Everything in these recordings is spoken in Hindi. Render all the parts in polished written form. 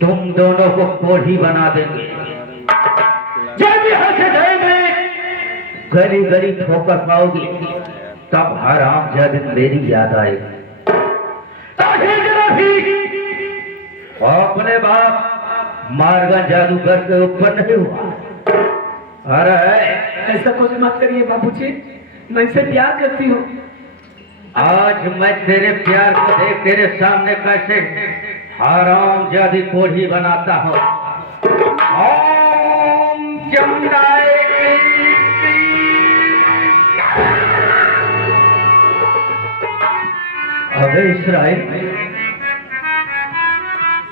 तुम दोनों को कोढ़ी बना देंगे। जब यहाँ से जाएंगे गली गली ठोकर पाओगे, तब हराम जब मेरी याद आएगी। अपने बाप मारगन जादूगर के ऊपर नहीं हुआ। अरे ऐसा कुछ मत करिए बाबूजी, मैं इसे प्यार करती हूँ। आज मैं तेरे प्यार को देख तेरे सामने कैसे हराम जादी कोढ़ी बनाता हूँ। ओम जमुनाए अबे इसराइल,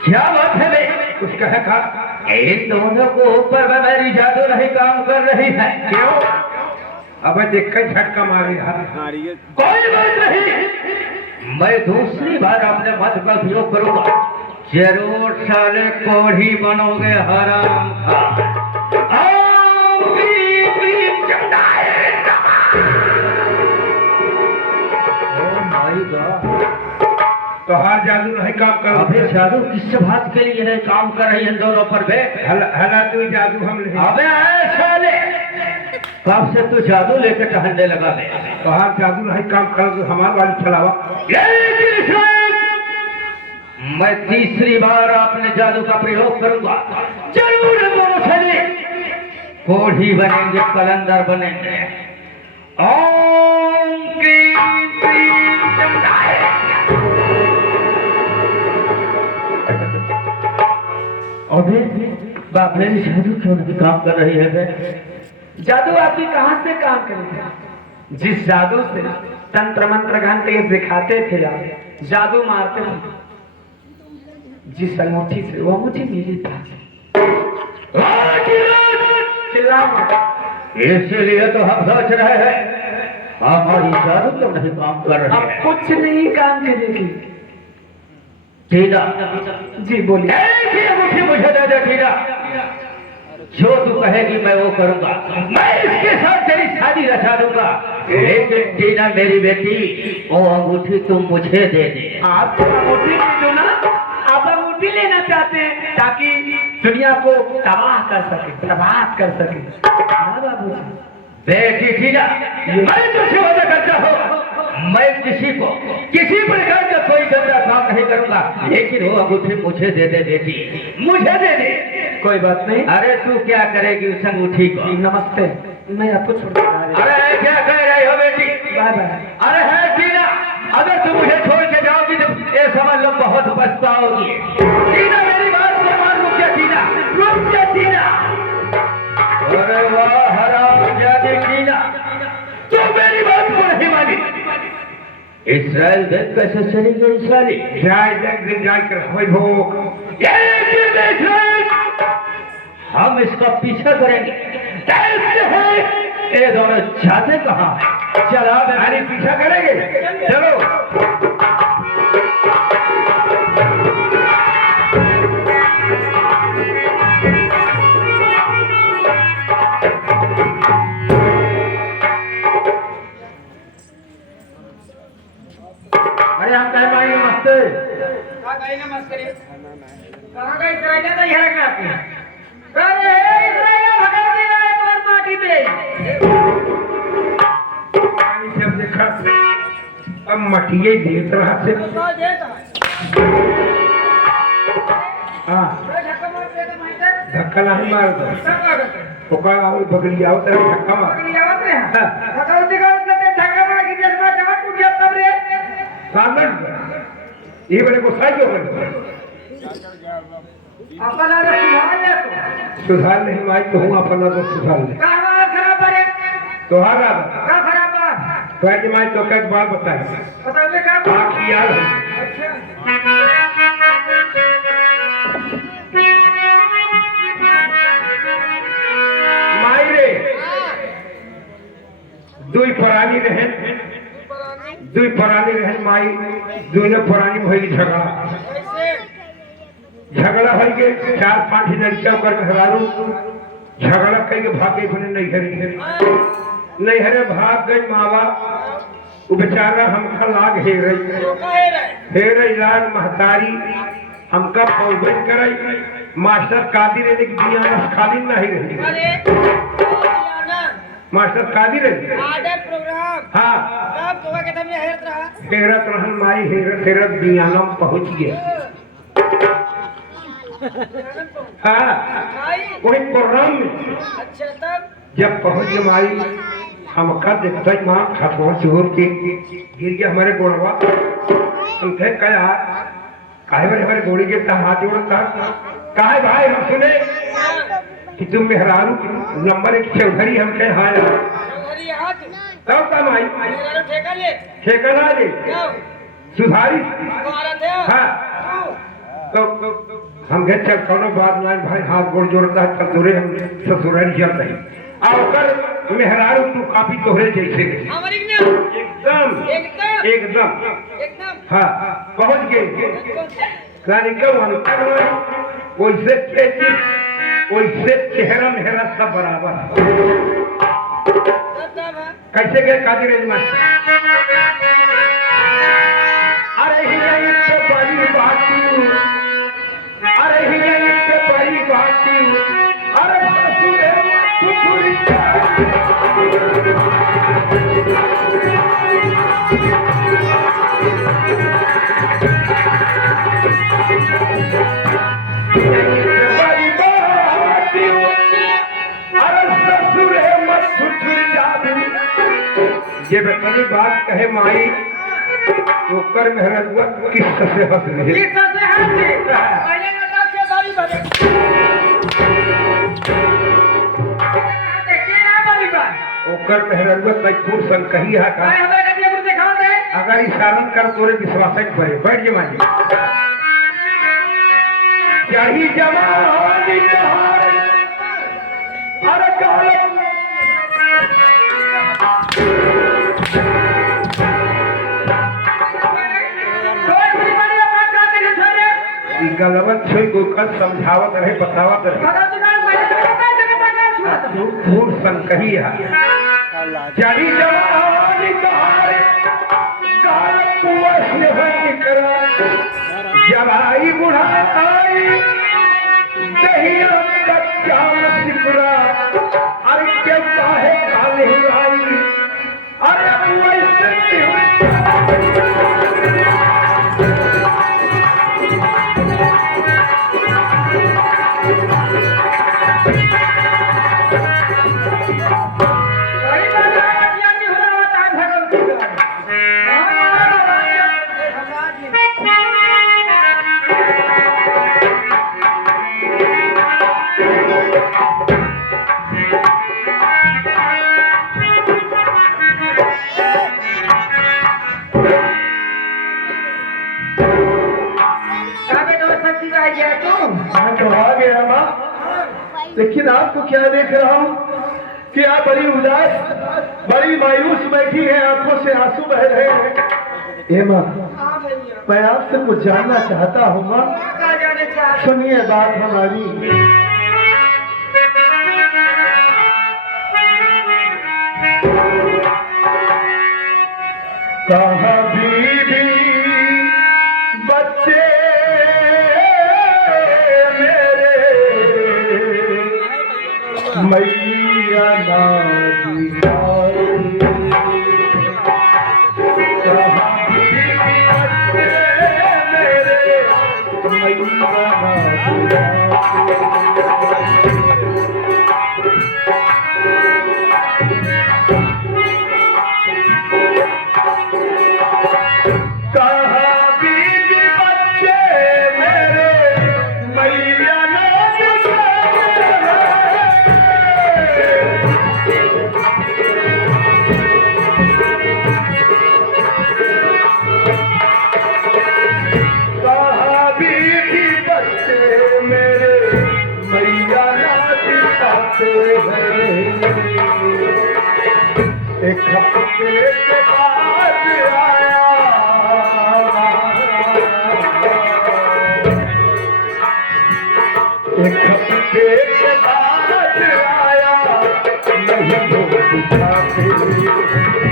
क्या बात है बे? कुछ कहे था? इन दोनों को ऊपर में मेरी जादू नहीं काम कर रही है। क्यों? अबे देख कर झटका मारी। कोई बात नहीं, मैं दूसरी बार अपने मत का उपयोग करूंगा। जरूर साले कोढ़ी बनोगे हराम खा। तो हर जादू नहीं काम कर। अबे जादू किस बात के लिए है काम कर रही है इन दोनों पर बे? हला तू जादू हम नहीं। अबे साले, कब से तू जादू लेकर टहलने लगा बे? तो हर जादू नहीं काम कर, हमारे वाली चलावा। मैं तीसरी बार अपने जादू का प्रयोग करूंगा। जरूर दोनों साले कोढ़ी बनेंगे, कलंदर बनेंगे। ओम क्रीम क्रीम जमुनाए। अबे बाप रे, जादू क्यों नहीं काम कर रही है बे? जादू आपकी कहाँ से काम करेगा? जिस जादू से तंत्र मंत्र घंटे ये सिखाते थे आप, जादू मारते थे, जिस अंगूठी से, वो अंगूठी मेरी पास है। चिल्लाओ मत। इसलिए तो हम सोच रहे हैं हमारी जादू क्यों नहीं काम कर रही अब है। कुछ नहीं काम करेगी। टीना, जी बोलिए। अंगूठी मुझे दे दे टीना। जो तू कहेगी मैं वो करूंगा। मैं इसके साथ तेरी शादी रचा दूंगा। लेकिन टीना मेरी बेटी, वो अंगूठी तुम मुझे दे दे। आप अंगूठी दे दो ना। आप अंगूठी लेना चाहते हैं ताकि दुनिया को तबाह कर सके, बर्बाद कर सके। हाँ बाबूजी। बेटी टीना, मैं तुझसे वादा करता हूँ, मैं किसी प्रकार का कोई गंदा काम नहीं करूंगा। लेकिन वो अंगूठी मुझे दे दे बेटी, मुझे दे दे। कोई बात नहीं। अरे तू क्या करेगी उस अंगूठी को? नमस्ते, मैं आपको छोड़ के जा रही हूँ। अरे क्या कह रही हो बेटी? Bye bye. अरे है टीना, अगर तुम मुझे छोड़ के जाओगी तो ये समझ लो बहुत पछताओगी। टीना मेरी बात को मान, रुक जा टीना, रुक जा टीना। अरे वाह हरामजादी टीना, तू मेरी बात को नहीं मानी। इस्राएल देख कैसे चली गई साली। जाए जाए कर होई भोग। हम इसका पीछा करेंगे। देखते हैं ये दोनों जाते कहाँ हैं। चला अरे पीछा करेंगे, चलो। अरे हम कह पाएंगे नमस्ते। कहाँ गई इस्राएल? तो यहाँ रखना आपने। अरे इस्राएल भगा दिया है तुम्हारी माटी पे। जब देखा अब मटिए देत रहा से। हाँ, धक्का नहीं मार दो। ओका आवल बगली आओ तेरा धक्का मार। ये बड़े को साइड सुधार नहीं माई तो हूँ अपना तो सुधार ले। तो हारा तो आज माई तो क्या बात बताए बाकी याद माई रे दुई पुरानी रहन माई दोनों पुरानी भई झगड़ा हो गए 4-5 लड़कियां कर घरारू झगड़ा करके भागे अपने नहीं हरे भाग गए माँ बाप वो बेचारा हमका लाग हेरई लाग महतारी हमका पौबन करई मास्टर कादिर है कि दुनिया खाली नहीं रही मास्टर कादिर है हाँ हेरत रहन माई हेरत हेरत दुनियानम पहुंच गया हाँ वही प्रोग्राम में जब पहुंच गए माई हमका देखता ही माँ खतवा जोर के गिर गया हमारे गोड़वा हम थे क्या काहे बड़े हमारे गोड़ी के हाथ जोड़ता काहे भाई हम सुने कि तुम मेहरारू नंबर 1 चौधरी हम कहे हाँ तब का माई ठेका ना ले सुधारी हाँ तो हम गए चल कोनो बात नहीं भाई हाथ गोड़ जोड़ता है तब तोरे हम ससुराल चल रही और मेहरारू तू काफी तोहरे जैसे एकदम हाँ पहुंच गए वैसे वैसे चेहरा मेहरा सब बराबर कैसे गए कादिर अरे बड़ी बात अरे बड़ी बात अरे ये बेतनी बात कहे माई तो कर मेहनत हुआ किस से हंस रही ओकर मेहनत हुआ तैपुर संग कही है का अगर इशारा कर तोरे विश्वास पड़े बैठ जे माई यही जवानी अरे गलत छे को कल समझावत रहे बतावत रहे फूल संग कही है जानी जवानी कहारे काल कुआं से होई करा जवाई बुढ़ाई दहिया कच्चा सिकुरा अरे के काहे काले हुई अरे वैसे लेकिन आपको क्या देख रहा हूँ कि आप बड़ी उदास बड़ी मायूस बैठी है आंखों से आंसू बह रहे हैं। माँ मैं आपसे कुछ जानना चाहता हूँ माँ सुनिए बात हमारी कहाँ बीबी बच्चे मैया नादी एक हफ्ते के बाद आया एक हफ्ते के बाद आया नहीं हो एक हफ्ते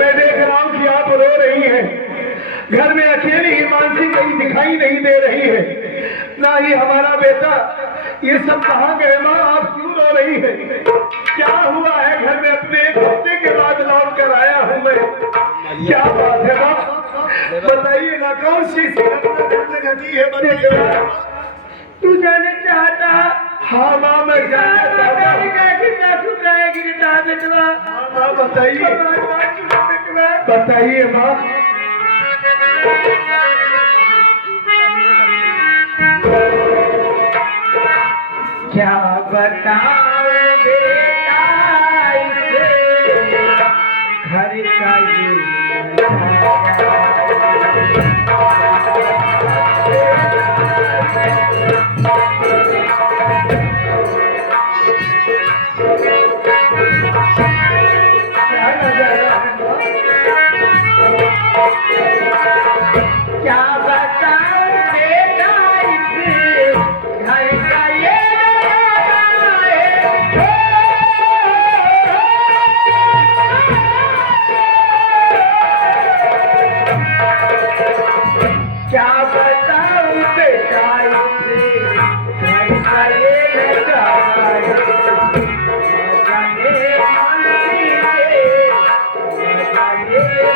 मैं देख रहा हूँ कि आप रो रही हैं। घर में अकेली ही मानसी कहीं दिखाई नहीं दे रही है, ना ही हमारा बेटा। ये सब कहाँ गए माँ? आप क्यों रो रही है? क्या हुआ है घर में? अपने एक हफ्ते के बाद लौट कर आया हूँ मैं। क्या बात है माँ? बताइए ना, कौन सी घटना घटी है? बताइए। तू जाने चाहता? हाँ माँ, मैं जानना चाहता हूँ। कितना चुप रहेगी बेटा बेटवा? हाँ माँ, बताइए बताइए माँ। क्या बताओ बेटा इसे घर का क्या बताओ बेटा इसे घर का ये क्या बताऊं बेटा इसे घर का ये जाने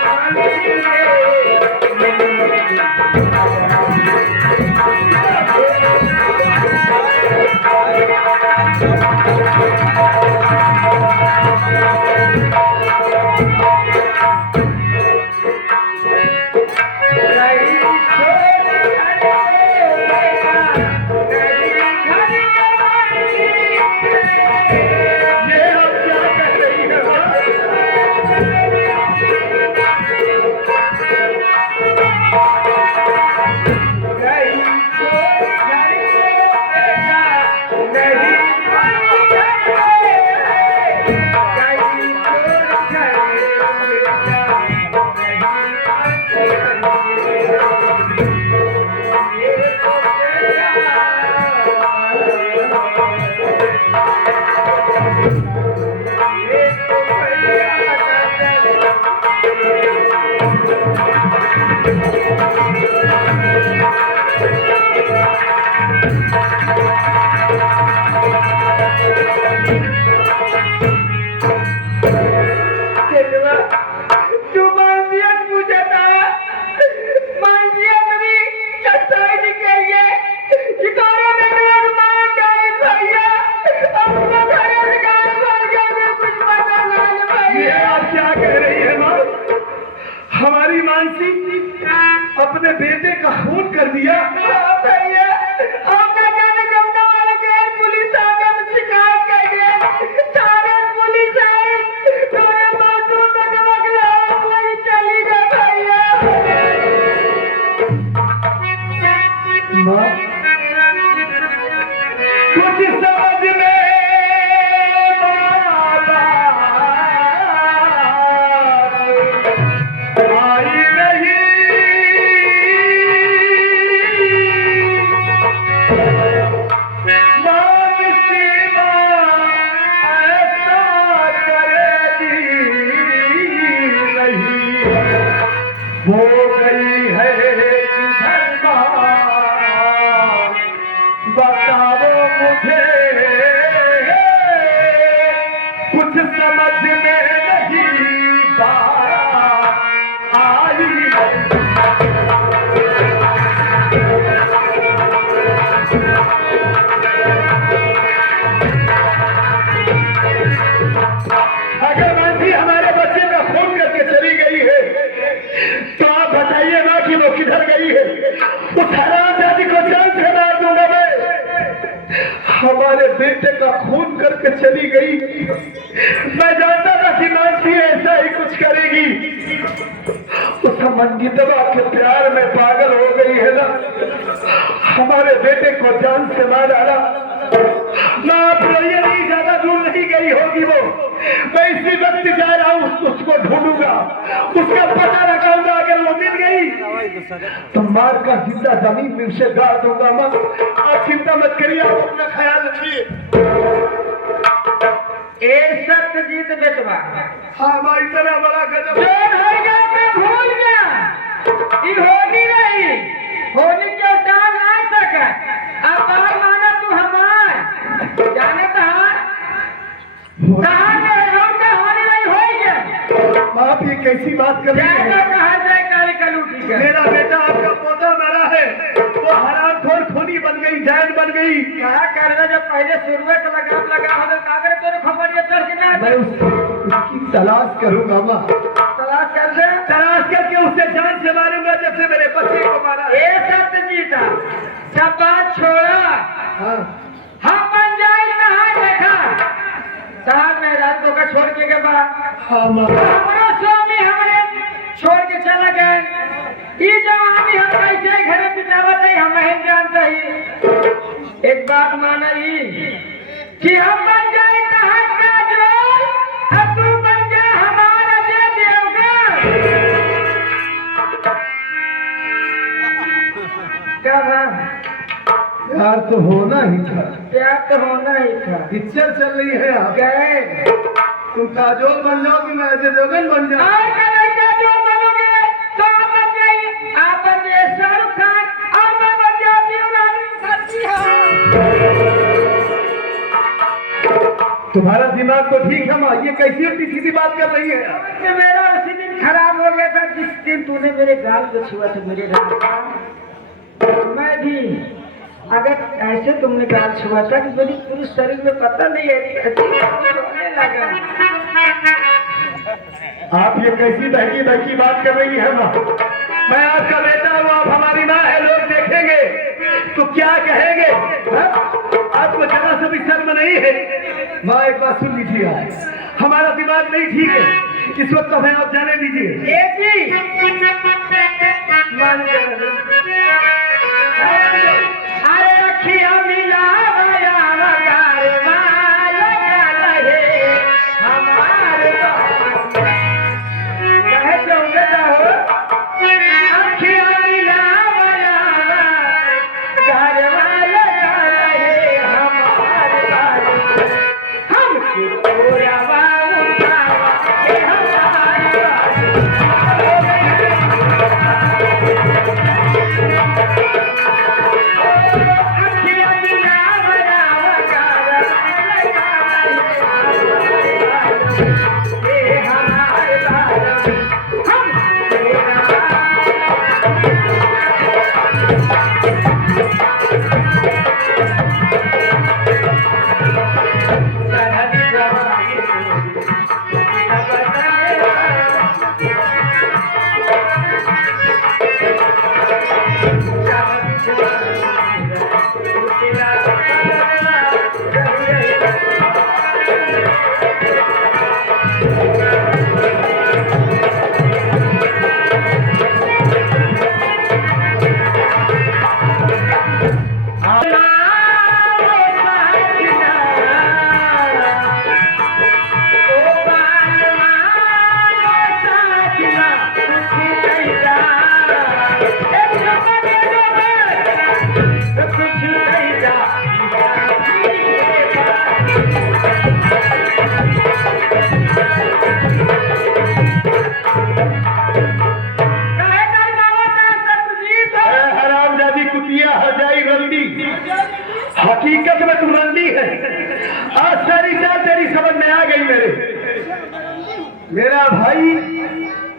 मानसी हमारी मानसी अपने बेटे का खून कर दिया। पुलिस आगे शिकायत कर दिया। पुलिस आई, चली गई भैया। कुछ समझ में आई नहीं, मानसी ऐसा करेगी नहीं, हो गई है धर्मा। बताओ मुझे उधर गई है, उस हरामजादी को जान से मार दूंगा मैं। हमारे बेटे का खून करके चली गई। मैं जानता था कि मानसी ऐसा ही कुछ करेगी। उस मंगीतवा के प्यार में पागल हो गई है ना, हमारे बेटे को जान से मार डाला। मैं आप रहिए नहीं, ज्यादा दूर नहीं गई होगी वो। मैं इसी वक्त जा रहा हूँ, उसको ढूंढूंगा, उसका पता लगाऊंगा। अगर वो मिल गई तो मार का जिंदा जमीन में उसे गाड़ दूंगा। मैं आप चिंता मत करिए, आप अपना ख्याल रखिए। ए सत्यजीत बेटवा, हाँ माँ, इतना बड़ा गजब जो हो गया मैं भूल गया। ये होगी नहीं, होली के टाल ना सका। अब बाहर माना तू हमार जाने कहा होने नहीं हो गया। आप ये कैसी बात कर रही हैं? कहा जाए काली कलूटी का। मेरा बेटा आपका पोता मरा है, वो हरामखोर खूनी बन गई, जैन बन गई। क्या कर रहे? जब पहले शुरुआत से लगा हो तो कागज तेरे खबर ये चढ़ के ना मैं उसकी तलाश करूंगा माँ, तलाश कर दे। तलाश करके उसे जान से मारूंगा जैसे मेरे बच्चे को मारा। ए सत्यजीता, सब बात छोड़ा। हाँ, हम बन जाए कहाँ देखा साहब में रात को का छोड़ के बाद हाँ माँ, हमारा स्वामी हमारे छोड़ के चला गए। ये जवानी हम कैसे घर में बितावत है, हम नहीं जानते ही। एक बात माना ही कि हम बन जाए कहाँ का जो, अब तू बन जा हमारा दे देवगा। क्या बात? प्यार तो होना ही था, प्यार तो होना ही था। पिक्चर चल रही है। आप गए तुम काजोल बन जाओ कि मैं अजय देवगन बन जाऊं? और कल जो बनोगे तो आप बन जाइए, आप बन जाइए शाहरुख खान और मैं बन जाती हूँ रानी मुखर्जी। तुम्हारा दिमाग तो ठीक है माँ, ये कैसी उल्टी सीधी बात कर रही है? कि मेरा उसी दिन खराब हो गया था जिस दिन तूने मेरे गाल को छुआ था। मेरे गाल का मैं भी अगर ऐसे तुमने गाल छुआ था कि मेरी पूरे शरीर में पता नहीं है रोने लगा। आप ये कैसी बहकी बहकी बात कर रही है माँ? मैं आपका बेटा हूँ, आप हमारी माँ है, लोग देखेंगे तो क्या कहेंगे? हाँ? आपको जरा सा भी शर्म नहीं है? माँ एक बात सुन लीजिए, हमारा दिमाग नहीं ठीक है, इस वक्त हमें आप जाने दीजिए। अरे रखिया मिला हमारे कहे जाऊंगे हो अखिया मिला घर वाले हमारे हम पूरा हकीकत में तू रंडी है। आज सारी चाल तेरी समझ में आ गई। मेरा भाई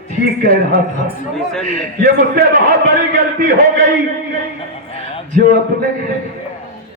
ठीक कह रहा था, ये मुझसे बहुत बड़ी गलती हो गई जो अपने